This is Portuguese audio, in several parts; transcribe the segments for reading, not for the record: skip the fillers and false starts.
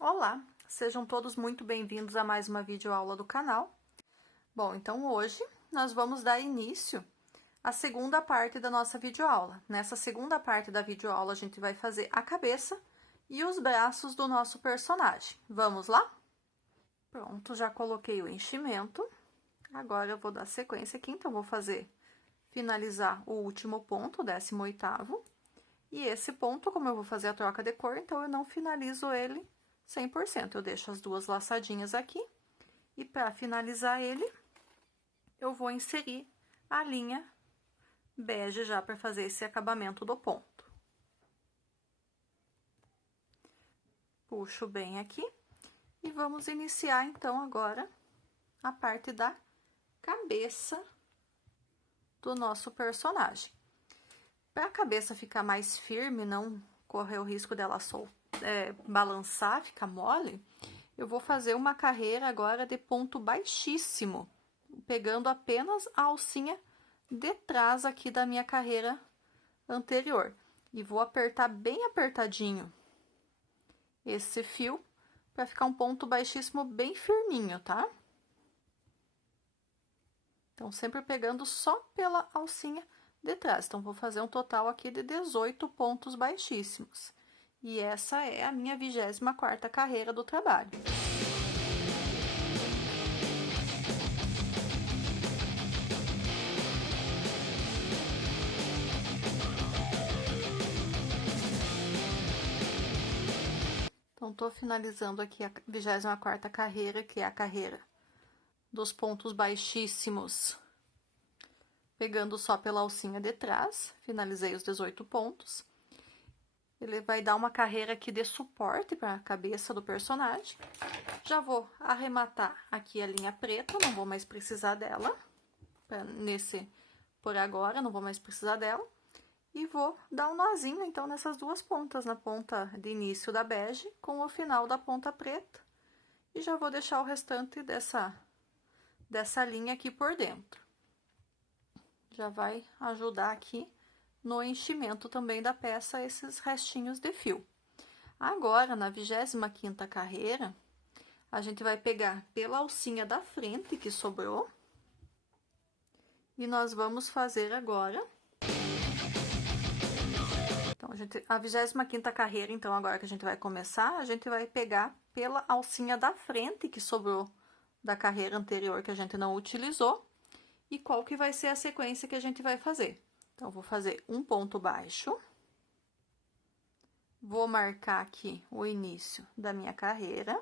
Olá, sejam todos muito bem-vindos a mais uma videoaula do canal. Bom, então hoje nós vamos dar início à segunda parte da nossa videoaula. Nessa segunda parte da videoaula a gente vai fazer a cabeça e os braços do nosso personagem. Vamos lá? Pronto, já coloquei o enchimento. Agora eu vou dar sequência aqui, então vou finalizar o último ponto, o 18º. E esse ponto, como eu vou fazer a troca de cor, então eu não finalizo ele 100%. Eu deixo as duas laçadinhas aqui. E para finalizar ele, eu vou inserir a linha bege já para fazer esse acabamento do ponto. Puxo bem aqui. E vamos iniciar, então, agora a parte da cabeça do nosso personagem. Para a cabeça ficar mais firme, não correr o risco dela balançar, ficar mole, eu vou fazer uma carreira agora de ponto baixíssimo, pegando apenas a alcinha de trás aqui da minha carreira anterior. E vou apertar bem apertadinho esse fio, para ficar um ponto baixíssimo bem firminho, tá? Então, sempre pegando só pela alcinha de trás. Então, vou fazer um total aqui de 18 pontos baixíssimos. E essa é a minha 24ª carreira do trabalho. Então, tô finalizando aqui a 24ª carreira, que é a carreira dos pontos baixíssimos, pegando só pela alcinha de trás. Finalizei os 18 pontos. Ele vai dar uma carreira aqui de suporte para a cabeça do personagem. Já vou arrematar aqui a linha preta, não vou mais precisar dela. Por agora, não vou mais precisar dela. E vou dar um nozinho, então, nessas duas pontas, na ponta de início da bege com o final da ponta preta. E já vou deixar o restante dessa linha aqui por dentro. Já vai ajudar aqui no enchimento também da peça esses restinhos de fio. Agora, na 25ª carreira, a gente vai pegar pela alcinha da frente que sobrou. E nós vamos fazer agora... Então, a 25ª carreira, então, agora que a gente vai começar, a gente vai pegar pela alcinha da frente que sobrou da carreira anterior que a gente não utilizou. E qual que vai ser a sequência que a gente vai fazer? Então, vou fazer um ponto baixo. Vou marcar aqui o início da minha carreira.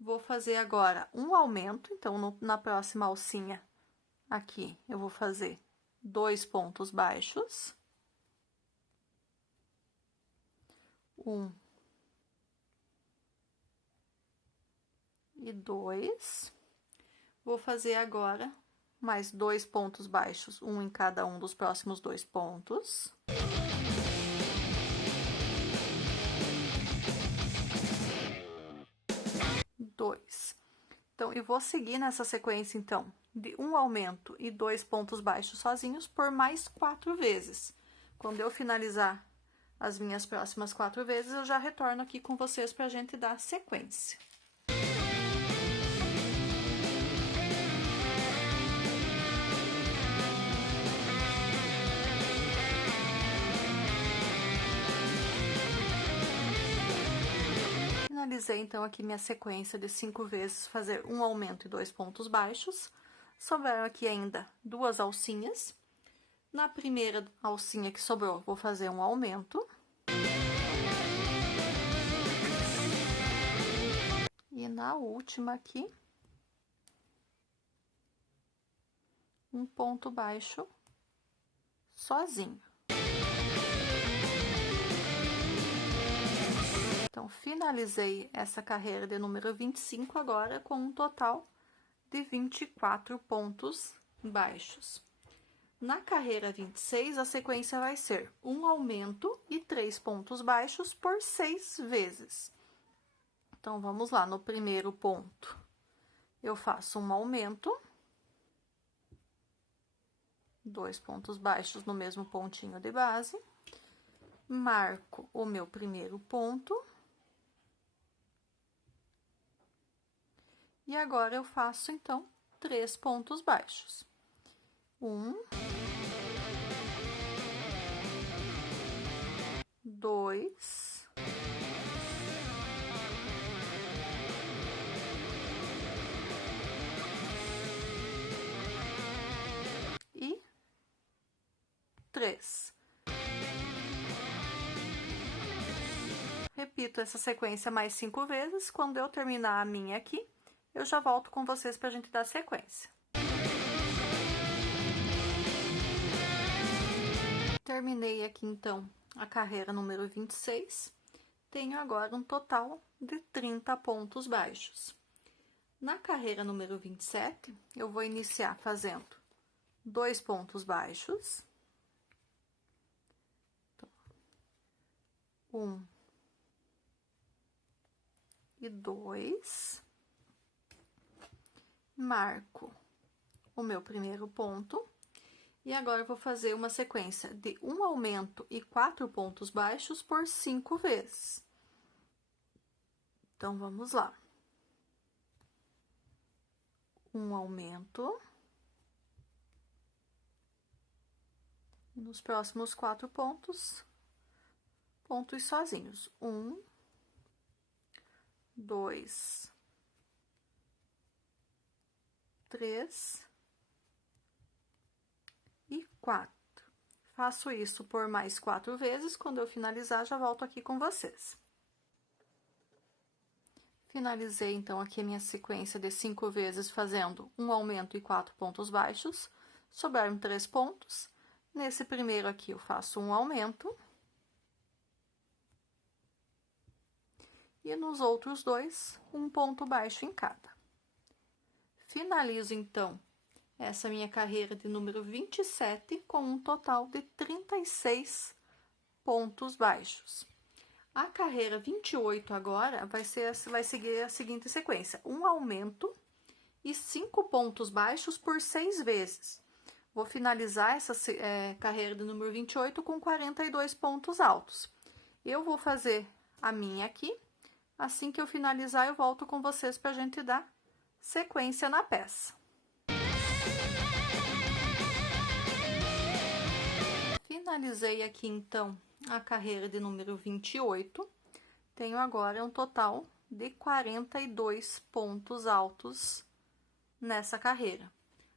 Vou fazer agora um aumento, então, na próxima alcinha aqui, eu vou fazer 2 pontos baixos. 1 e 2. Vou fazer agora mais 2 pontos baixos, um em cada um dos próximos 2 pontos. Então, eu vou seguir nessa sequência, então, de um aumento e 2 pontos baixos sozinhos por mais 4 vezes. Quando eu finalizar as minhas próximas 4 vezes, eu já retorno aqui com vocês para a gente dar sequência. Finalizei, então, aqui minha sequência de 5 vezes, fazer um aumento e 2 pontos baixos. Sobraram aqui ainda 2 alcinhas. Na primeira alcinha que sobrou, vou fazer um aumento. E na última aqui, um ponto baixo sozinho. Então, finalizei essa carreira de número 25 agora com um total de 24 pontos baixos. Na carreira 26, a sequência vai ser um aumento e 3 pontos baixos por 6 vezes. Então, vamos lá, no primeiro ponto, eu faço um aumento, 2 pontos baixos no mesmo pontinho de base. marco o meu primeiro ponto. E agora eu faço, então, 3 pontos baixos. 1, 2, e 3. Repito essa sequência mais 5 vezes. Quando eu terminar a minha aqui, eu já volto com vocês para a gente dar sequência. Terminei aqui, então, a carreira número 26. Tenho agora um total de 30 pontos baixos. Na carreira número 27, eu vou iniciar fazendo 2 pontos baixos. 1 e 2. Marco o meu primeiro ponto. E agora eu vou fazer uma sequência de um aumento e 4 pontos baixos por 5 vezes. Então, vamos lá. Um aumento. Nos próximos 4 pontos sozinhos. 1, 2, 3 e 4. Faço isso por mais 4 vezes. Quando eu finalizar, já volto aqui com vocês. Finalizei, então, aqui a minha sequência de 5 vezes, fazendo um aumento e 4 pontos baixos. Sobraram 3 pontos. Nesse primeiro aqui, eu faço um aumento. E nos outros 2, um ponto baixo em cada. Finalizo, então, essa minha carreira de número 27 com um total de 36 pontos baixos. A carreira 28 agora vai seguir a seguinte sequência: um aumento e 5 pontos baixos por 6 vezes. Vou finalizar essa carreira de número 28 com 42 pontos altos. Eu vou fazer a minha aqui. Assim que eu finalizar, eu volto com vocês para a gente dar sequência na peça. Finalizei aqui, então, a carreira de número 28. Tenho agora um total de 42 pontos altos nessa carreira.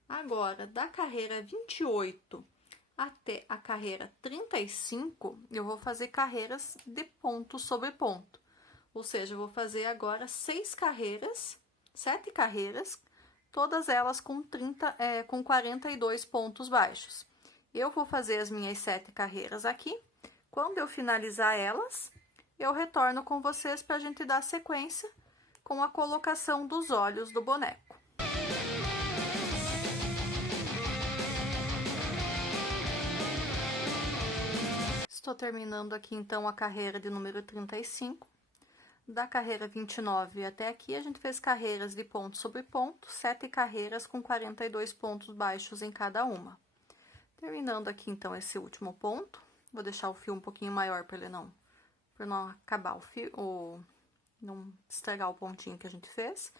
Agora, da carreira 28 até a carreira 35, eu vou fazer carreiras de ponto sobre ponto. Ou seja, eu vou fazer agora 7 carreiras, todas elas com 42 pontos baixos. Eu vou fazer as minhas 7 carreiras aqui. Quando eu finalizar elas, eu retorno com vocês para a gente dar sequência com a colocação dos olhos do boneco. Estou terminando aqui, então, a carreira de número 35. Da carreira 29 até aqui, a gente fez carreiras de ponto sobre ponto, 7 carreiras com 42 pontos baixos em cada uma. Terminando aqui, então, esse último ponto, vou deixar o fio um pouquinho maior para não acabar o fio, não estragar o pontinho que a gente fez.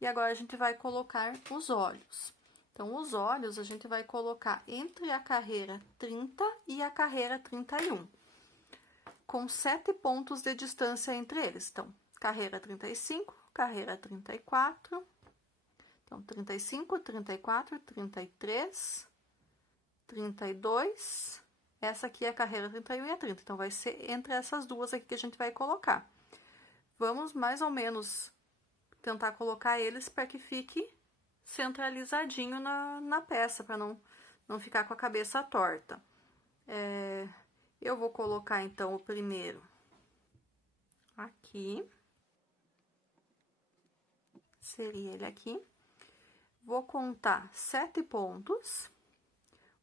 E agora a gente vai colocar os olhos. Então, os olhos a gente vai colocar entre a carreira 30 e a carreira 31. Com 7 pontos de distância entre eles. Então, carreira 35, carreira 34, então, 35, 34, 33, 32, essa aqui é a carreira 31 e a 30, então, vai ser entre essas duas aqui que a gente vai colocar. Vamos mais ou menos tentar colocar eles para que fique centralizadinho na peça, para não ficar com a cabeça torta. Eu vou colocar, então, o primeiro aqui. Seria ele aqui. Vou contar 7 pontos.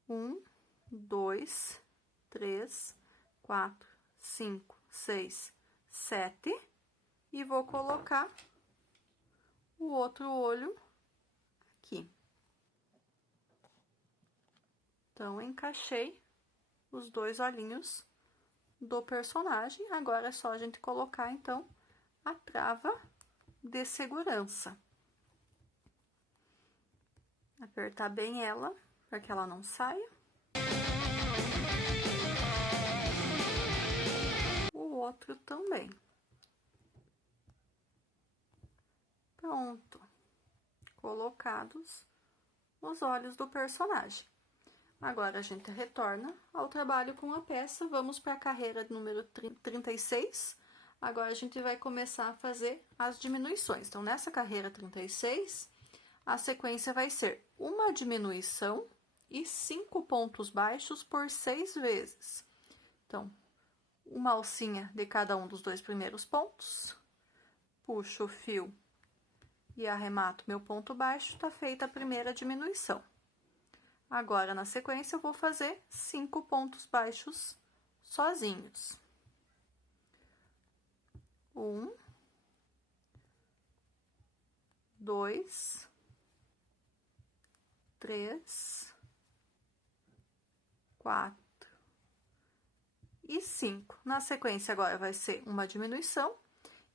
1, 2, 3, 4, 5, 6, 7. E vou colocar o outro olho aqui. Então, encaixei os 2 olhinhos do personagem. Agora é só a gente colocar, então, a trava de segurança. Apertar bem ela, para que ela não saia. O outro também. Pronto. Colocados os olhos do personagem. Agora, a gente retorna ao trabalho com a peça. Vamos para a carreira número 36. Agora, a gente vai começar a fazer as diminuições. Então, nessa carreira 36, a sequência vai ser uma diminuição e 5 pontos baixos por 6 vezes. Então, uma alcinha de cada um dos 2 primeiros pontos. Puxo o fio e arremato meu ponto baixo, tá feita a primeira diminuição. Agora, na sequência, eu vou fazer 5 pontos baixos sozinhos. 1, 2, 3, 4 e 5. Na sequência, agora vai ser uma diminuição.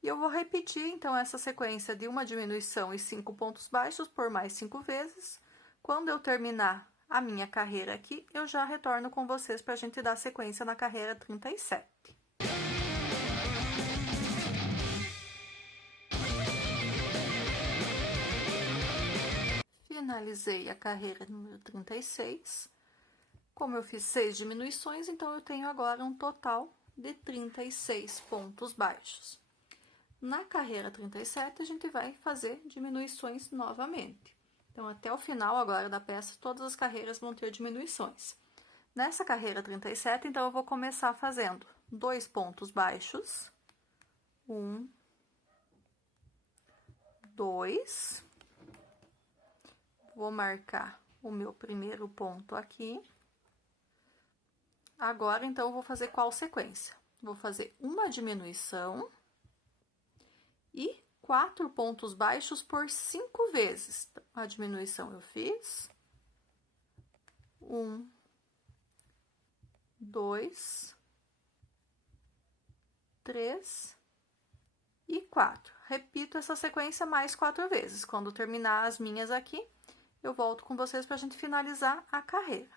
E eu vou repetir, então, essa sequência de uma diminuição e 5 pontos baixos por mais 5 vezes. Quando eu terminar a minha carreira aqui, eu já retorno com vocês para a gente dar sequência na carreira 37. Finalizei a carreira número 36. Como eu fiz 6 diminuições, então eu tenho agora um total de 36 pontos baixos. Na carreira 37, a gente vai fazer diminuições novamente. Então, até o final agora da peça, todas as carreiras vão ter diminuições. Nessa carreira 37, então, eu vou começar fazendo 2 pontos baixos. 1, 2. Vou marcar o meu primeiro ponto aqui. Agora, então, eu vou fazer qual sequência? Vou fazer uma diminuição e 4 pontos baixos por 5 vezes. A diminuição eu fiz. 1, 2, 3 e 4. Repito essa sequência mais 4 vezes. Quando terminar as minhas aqui, eu volto com vocês para a gente finalizar a carreira.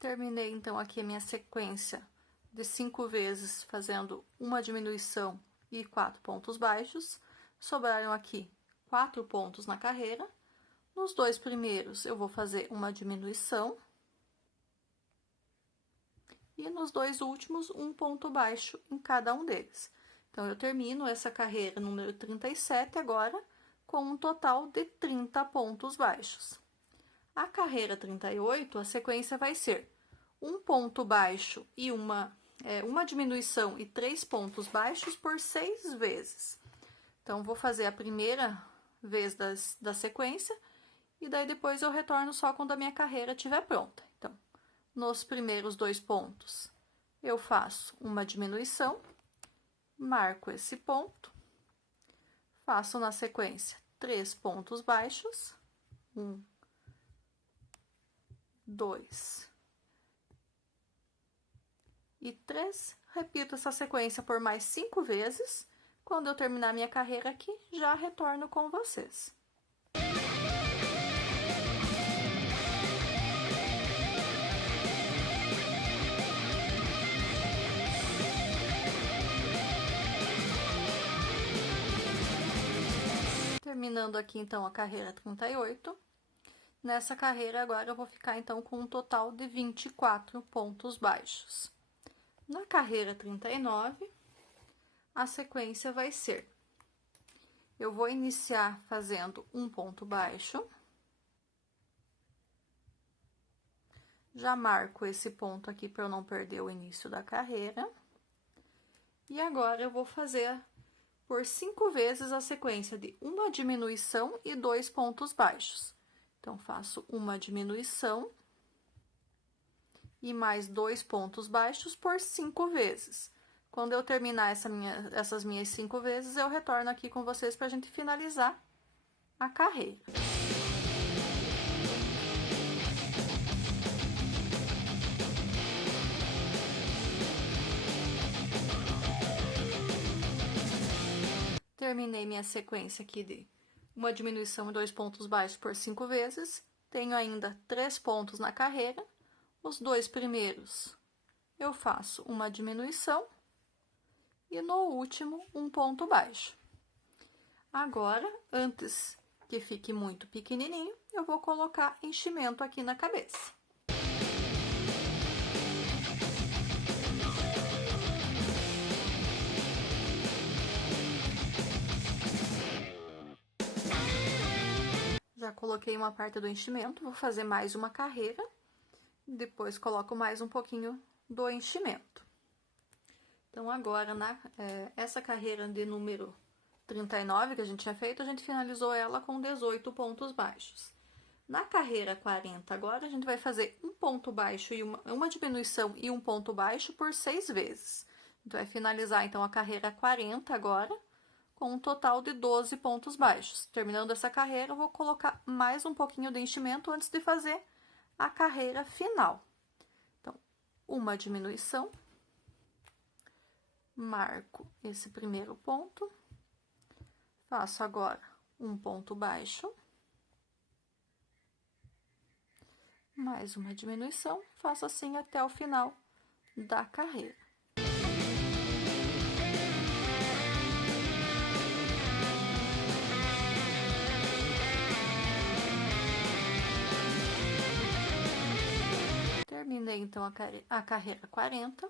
Terminei, então, aqui a minha sequência de 5 vezes, fazendo uma diminuição e 4 pontos baixos. Sobraram aqui 4 pontos na carreira. Nos 2 primeiros, eu vou fazer uma diminuição. E nos 2 últimos, um ponto baixo em cada um deles. Então, eu termino essa carreira número 37 agora com um total de 30 pontos baixos. A carreira 38, a sequência vai ser um ponto baixo e uma diminuição e 3 pontos baixos por 6 vezes. Então, vou fazer a primeira vez da sequência e daí depois eu retorno só quando a minha carreira estiver pronta. Então, nos primeiros 2 pontos, eu faço uma diminuição, marco esse ponto, faço na sequência 3 pontos baixos, 1, 2 e 3. Repito essa sequência por mais 5 vezes. Quando eu terminar minha carreira aqui, já retorno com vocês. Terminando aqui, então, a carreira 38. Nessa carreira, agora, eu vou ficar, então, com um total de 24 pontos baixos. Na carreira 39, a sequência vai ser: eu vou iniciar fazendo um ponto baixo. Já marco esse ponto aqui para eu não perder o início da carreira. E agora, eu vou fazer por 5 vezes a sequência de uma diminuição e 2 pontos baixos. Então, faço uma diminuição e mais 2 pontos baixos por 5 vezes. Quando eu terminar essas minhas 5 vezes, eu retorno aqui com vocês pra gente finalizar a carreira. Terminei minha sequência aqui de uma diminuição e 2 pontos baixos por 5 vezes. Tenho ainda 3 pontos na carreira. Os 2 primeiros eu faço uma diminuição e no último um ponto baixo. Agora, antes que fique muito pequenininho, eu vou colocar enchimento aqui na cabeça. Já coloquei uma parte do enchimento, vou fazer mais uma carreira, depois coloco mais um pouquinho do enchimento. Então, agora, essa carreira de número 39 que a gente tinha feito, a gente finalizou ela com 18 pontos baixos. Na carreira 40, agora, a gente vai fazer um ponto baixo e uma diminuição e um ponto baixo por 6 vezes. Então, vai finalizar, então, a carreira 40 agora, com um total de 12 pontos baixos. Terminando essa carreira, eu vou colocar mais um pouquinho de enchimento antes de fazer a carreira final. Então, uma diminuição, marco esse primeiro ponto, faço agora um ponto baixo, mais uma diminuição, faço assim até o final da carreira. Terminei, então, a carreira 40.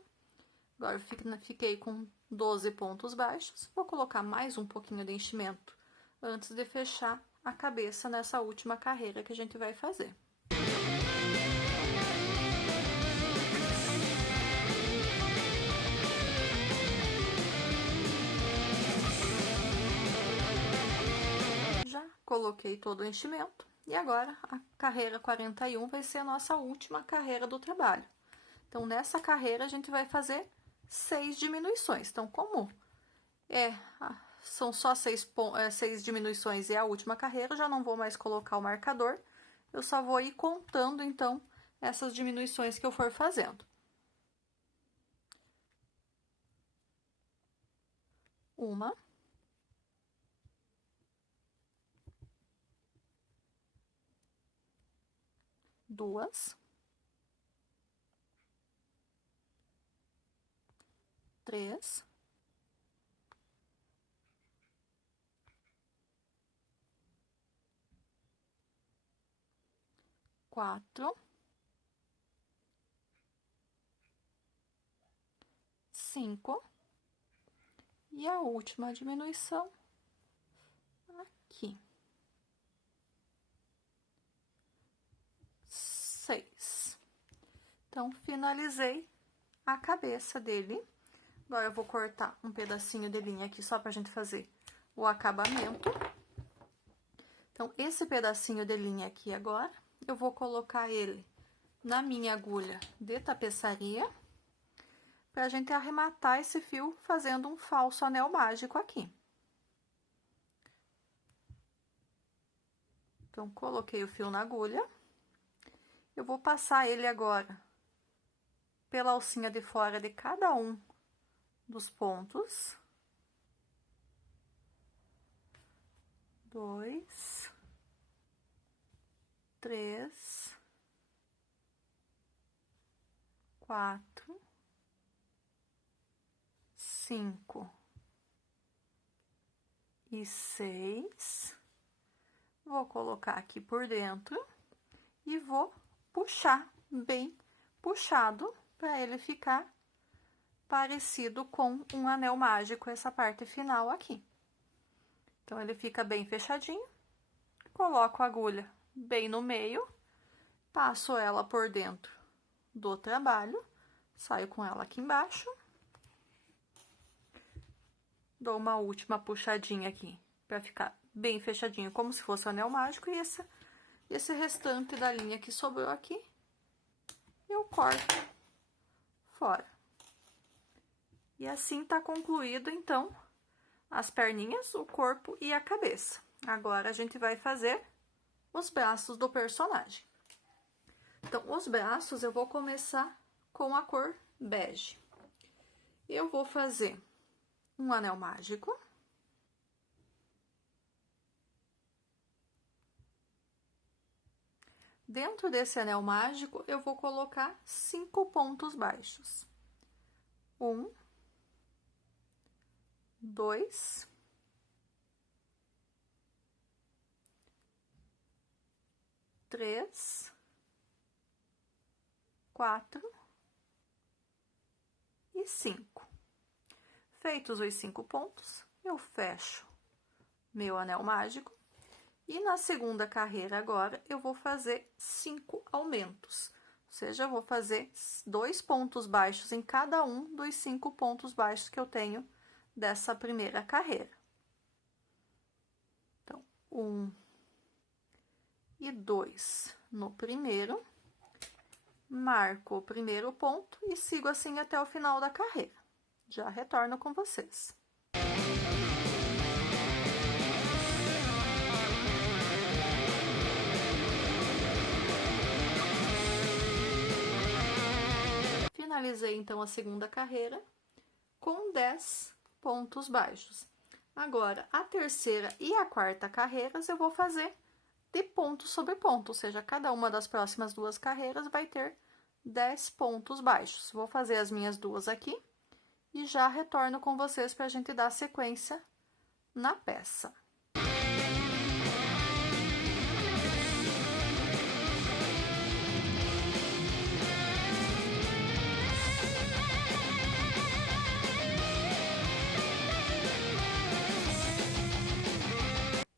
Agora, eu fiquei com 12 pontos baixos. Vou colocar mais um pouquinho de enchimento antes de fechar a cabeça nessa última carreira que a gente vai fazer. Já coloquei todo o enchimento. E agora, a carreira 41 vai ser a nossa última carreira do trabalho. Então, nessa carreira, a gente vai fazer 6 diminuições. Então, como são só 6 diminuições e é a última carreira, eu já não vou mais colocar o marcador. Eu só vou ir contando, então, essas diminuições que eu for fazendo. 1, 2, 3, 4, 5 e a última diminuição aqui. 6. Então, finalizei a cabeça dele. Agora, eu vou cortar um pedacinho de linha aqui só pra gente fazer o acabamento. Então, esse pedacinho de linha aqui agora, eu vou colocar ele na minha agulha de tapeçaria pra gente arrematar esse fio fazendo um falso anel mágico aqui. Então, coloquei o fio na agulha. Eu vou passar ele agora pela alcinha de fora de cada um dos pontos. 2, 3, 4, 5 e 6. Vou colocar aqui por dentro e vou puxar bem puxado para ele ficar parecido com um anel mágico, essa parte final aqui. Então, ele fica bem fechadinho. Coloco a agulha bem no meio, passo ela por dentro do trabalho, saio com ela aqui embaixo, dou uma última puxadinha aqui para ficar bem fechadinho, como se fosse um anel mágico, e esse restante da linha que sobrou aqui, eu corto fora. E assim tá concluído, então, as perninhas, o corpo e a cabeça. Agora, a gente vai fazer os braços do personagem. Então, os braços eu vou começar com a cor bege. Eu vou fazer um anel mágico. Dentro desse anel mágico, eu vou colocar 5 pontos baixos. 1, 2, 3, 4 e 5. Feitos os 5 pontos, eu fecho meu anel mágico. E na segunda carreira agora, eu vou fazer 5 aumentos. Ou seja, eu vou fazer 2 pontos baixos em cada um dos 5 pontos baixos que eu tenho dessa primeira carreira. Então, 1 e 2 no primeiro. Marco o primeiro ponto e sigo assim até o final da carreira. Já retorno com vocês. Finalizei, então, a segunda carreira com 10 pontos baixos. Agora, a terceira e a quarta carreiras eu vou fazer de ponto sobre ponto, ou seja, cada uma das próximas 2 carreiras vai ter 10 pontos baixos. Vou fazer as minhas 2 aqui e já retorno com vocês para a gente dar sequência na peça.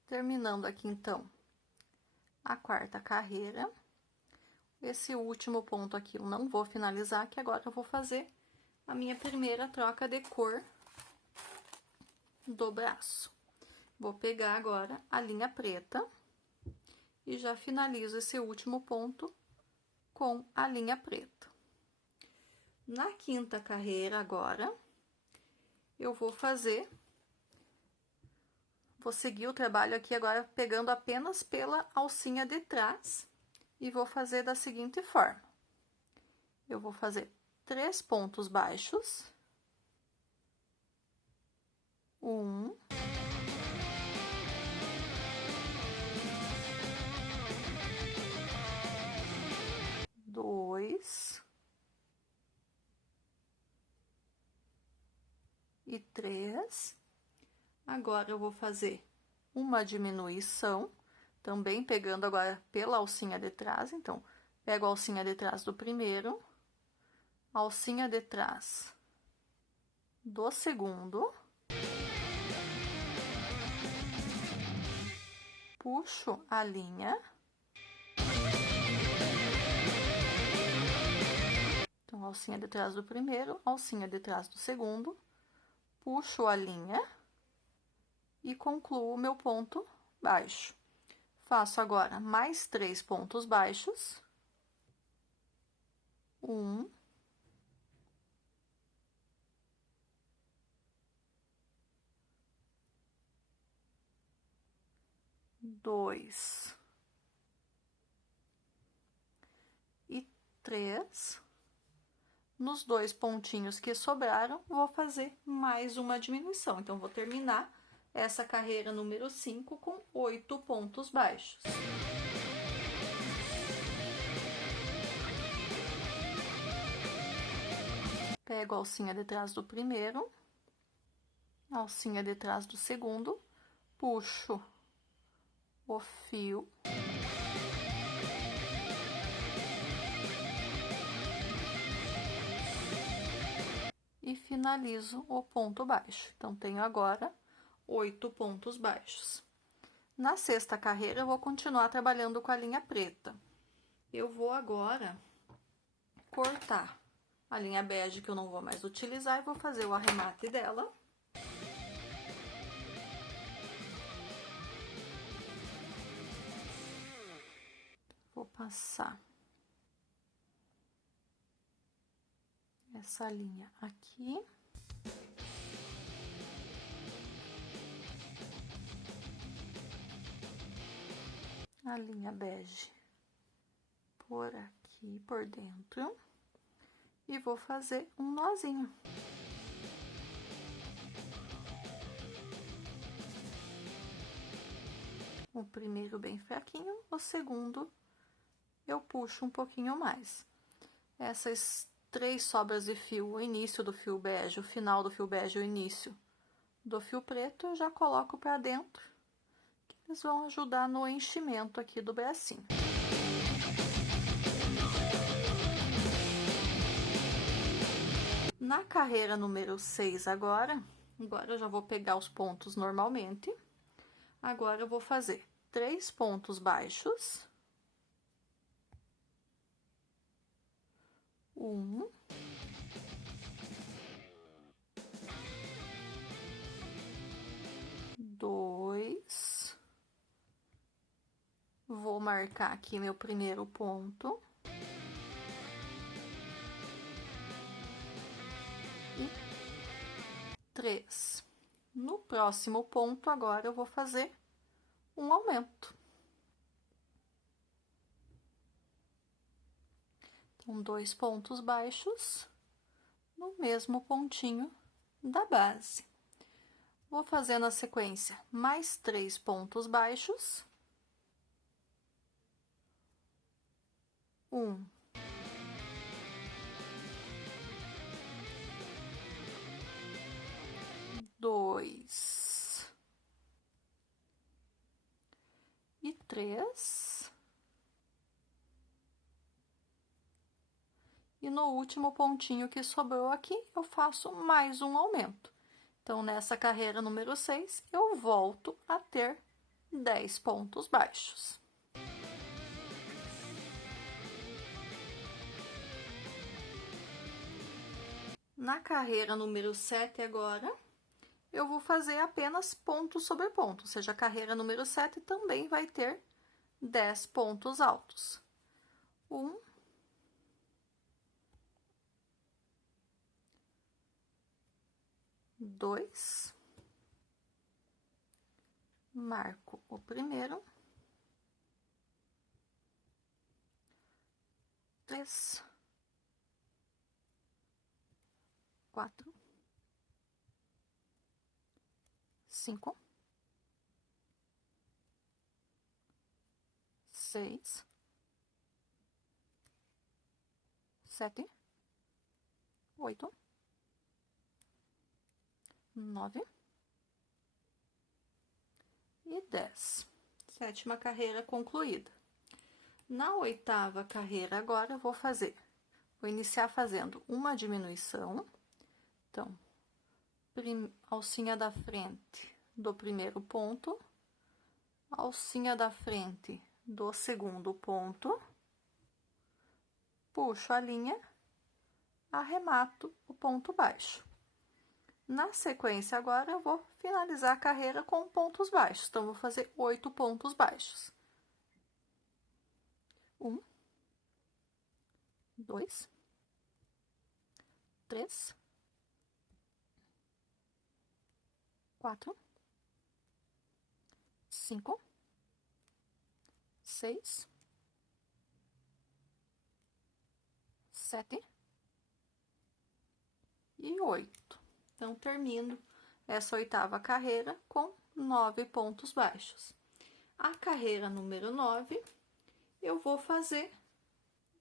Terminando aqui, então, a quarta carreira. Esse último ponto aqui eu não vou finalizar, que agora eu vou fazer a minha primeira troca de cor do braço. Vou pegar agora a linha preta e já finalizo esse último ponto com a linha preta. Na quinta carreira agora, eu vou seguir o trabalho aqui agora pegando apenas pela alcinha de trás e vou fazer da seguinte forma. Eu vou fazer 3 pontos baixos. 1, 2 e 3. Agora, eu vou fazer uma diminuição, também pegando agora pela alcinha de trás. Então, pego a alcinha de trás do primeiro, a alcinha de trás do segundo, puxo a linha. Então, alcinha de trás do primeiro, alcinha de trás do segundo, puxo a linha e concluo o meu ponto baixo. Faço agora mais 3 pontos baixos. 1, 2 e 3. Nos 2 pontinhos que sobraram, vou fazer mais uma diminuição. Então, vou terminar essa carreira número 5 com 8 pontos baixos. Pego a alcinha de trás do primeiro, a alcinha de trás do segundo, puxo o fio. E finalizo o ponto baixo. Então, tenho agora 8 pontos baixos. Na sexta carreira, eu vou continuar trabalhando com a linha preta. Eu vou agora cortar a linha bege, que eu não vou mais utilizar, e vou fazer o arremate dela. Vou passar essa linha aqui. a linha bege por aqui, por dentro, e vou fazer um nozinho. O primeiro bem fraquinho, o segundo eu puxo um pouquinho mais. Essas 3 sobras de fio, o início do fio bege, o final do fio bege, o início do fio preto, eu já coloco para dentro, que eles vão ajudar no enchimento aqui do bracinho. Na carreira número 6 agora eu já vou pegar os pontos normalmente. Agora eu vou fazer 3 pontos baixos. 1, 2, vou marcar aqui meu primeiro ponto. E 3. No próximo ponto, agora eu vou fazer um aumento. Então, 2 pontos baixos no mesmo pontinho da base. Vou fazer na sequência mais 3 pontos baixos. 1, 2 e 3. E no último pontinho que sobrou aqui, eu faço mais um aumento. Então, nessa carreira número 6, eu volto a ter 10 pontos baixos. Na carreira número 7 agora, eu vou fazer apenas ponto sobre ponto, ou seja, a carreira número 7 também vai ter 10 pontos altos. 1, 2, marco o primeiro, 3, 4, 5, 6, 7, 8, 9 e 10. Sétima carreira concluída. Na 8ª carreira agora, eu vou iniciar fazendo uma diminuição. Então, alcinha da frente do primeiro ponto, alcinha da frente do segundo ponto, puxo a linha, arremato o ponto baixo. Na sequência, agora, eu vou finalizar a carreira com pontos baixos. Então, vou fazer 8 pontos baixos. 1, 2, 3, 4, 5, 6, 7 e 8. Então, termino essa 8ª carreira com 9 pontos baixos. A carreira número 9, eu vou fazer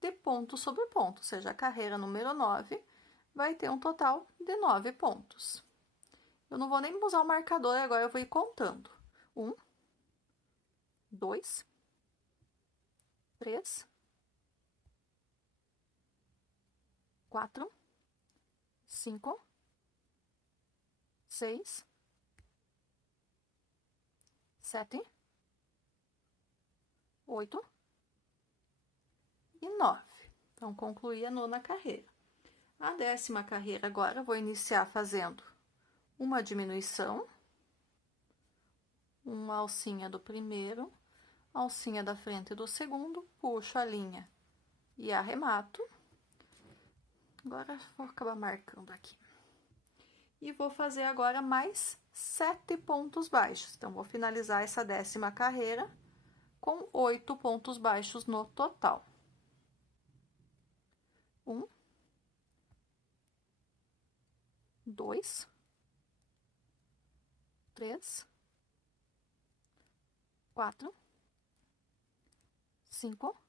de ponto sobre ponto, ou seja, a carreira número 9 vai ter um total de 9 pontos. Eu não vou nem usar o marcador, agora eu vou ir contando. 1, 2, 3, 4, 5, 6, 7, 8 e 9. Então, concluí a 9ª carreira. A 10ª carreira agora, eu vou iniciar fazendo uma diminuição, uma alcinha do primeiro, alcinha da frente do segundo, puxo a linha e arremato. Agora, vou acabar marcando aqui. E vou fazer agora mais 7 pontos baixos. Então, vou finalizar essa 10ª carreira com 8 pontos baixos no total. 1, 2, 3, 4, 5,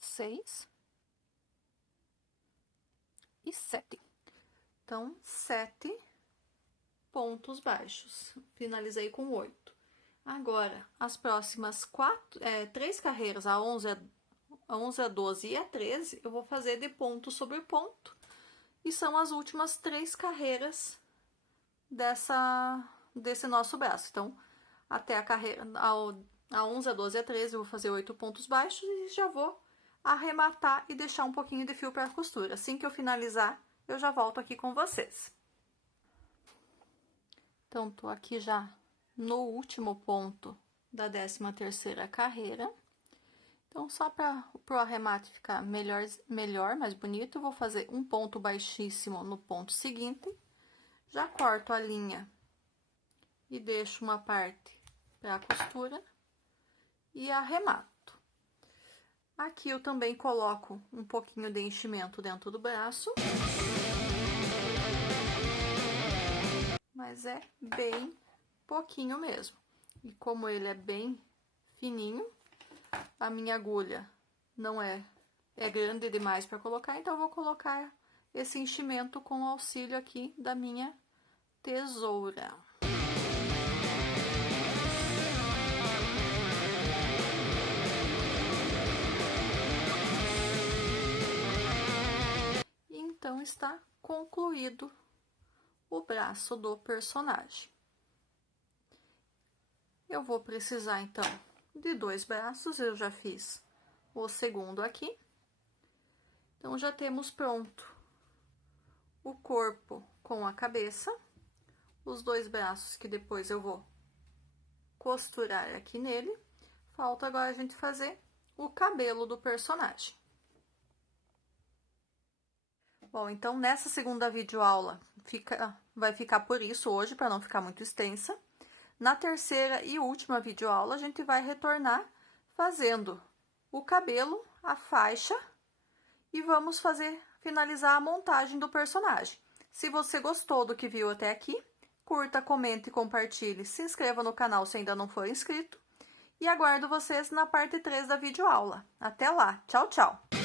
6 e 7. Então, 7 pontos baixos. Finalizei com 8. Agora, as próximas 3 carreiras, a 11, a 12 e a 13, eu vou fazer de ponto sobre ponto. E são as últimas 3 carreiras desse nosso braço. Então, até a carreira, a 11, a 12 e a 13, eu vou fazer 8 pontos baixos e já vou arrematar e deixar um pouquinho de fio para costura. Assim que eu finalizar, eu já volto aqui com vocês. Então, tô aqui já no último ponto da 13ª carreira. Então, só para o arremate ficar melhor, mais bonito, eu vou fazer um ponto baixíssimo no ponto seguinte. Já corto a linha e deixo uma parte para a costura e arremato. Aqui eu também coloco um pouquinho de enchimento dentro do braço. Mas é bem pouquinho mesmo. E como ele é bem fininho, a minha agulha não é grande demais para colocar, então eu vou colocar esse enchimento com o auxílio aqui da minha tesoura. Então, está concluído o braço do personagem. Eu vou precisar, então, de 2 braços, eu já fiz o segundo aqui. Então, já temos pronto o corpo com a cabeça, os 2 braços que depois eu vou costurar aqui nele. Falta agora a gente fazer o cabelo do personagem. Bom, então nessa segunda videoaula vai ficar por isso hoje, para não ficar muito extensa. Na terceira e última videoaula, a gente vai retornar fazendo o cabelo, a faixa e vamos finalizar a montagem do personagem. Se você gostou do que viu até aqui, curta, comente e compartilhe. Se inscreva no canal se ainda não for inscrito. E aguardo vocês na parte 3 da videoaula. Até lá! Tchau, tchau!